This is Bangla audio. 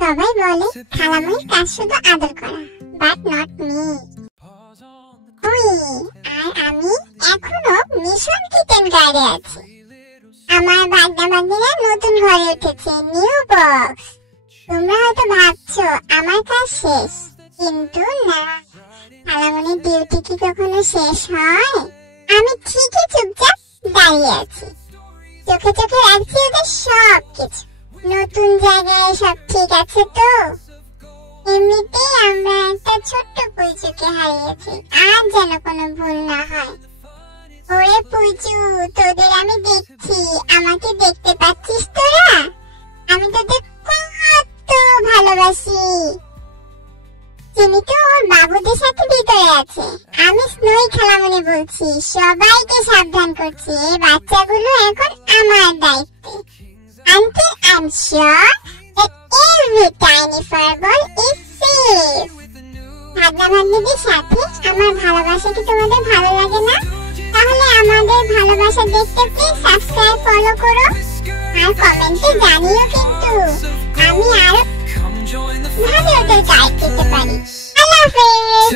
সবাই বলে খালামণির কাজ শুধু আদর করা, বাট নট মি। ওই আর আমি এখনো মিশন কিচেন গার্ডে আছি। আমার বাগদা বাগদিরা নতুন ঘরে উঠেছে, নিউ বক্স। তোমরা হয়তো ভাবছো আমার কাজ শেষ, কিন্তু না, খালামণির ডিউটি কি কখনো শেষ হয়? আমি ঠিকই চুপচাপ দাঁড়িয়ে আছি, চোখে চোখে রাখছি ওদের সব কিছু। নতুন জায়গায় সব ঠিক আছে তো? এমনিতেই আমরা একটা ছোট্ট পুচুকে হারিয়েছি, আর যেন কোনো ভুল না হয়। ওরে পুচু, তোদের আমি দেখছি, আমাকে দেখতে পাচ্ছিস তোরা? আমি তোদের কত ভালোবাসি। চিনি তো ওর বাবুদের সাথে ভিতরে আছে। আমি স্নোই খালামণি বলছি, সবাইকে সাবধান করছি, এই বাচ্চাগুলো এখন আমার দায়িত্বে। Until I'm sure that every tiny furball is safe. ভাগনা ভাগ্নিদের সাথে আমার ভালোবাসা কি তোমাদের ভালো লাগে না? তাহলে আমাদের ভালোবাসা দেখতে প্লিজ সাবস্ক্রাইব, ফলো করো আর কমেন্টে জানিও কিন্তু আমি আরো ভালো ওদের গাইড দিতে পারি। আল্লাহ হাফেজ।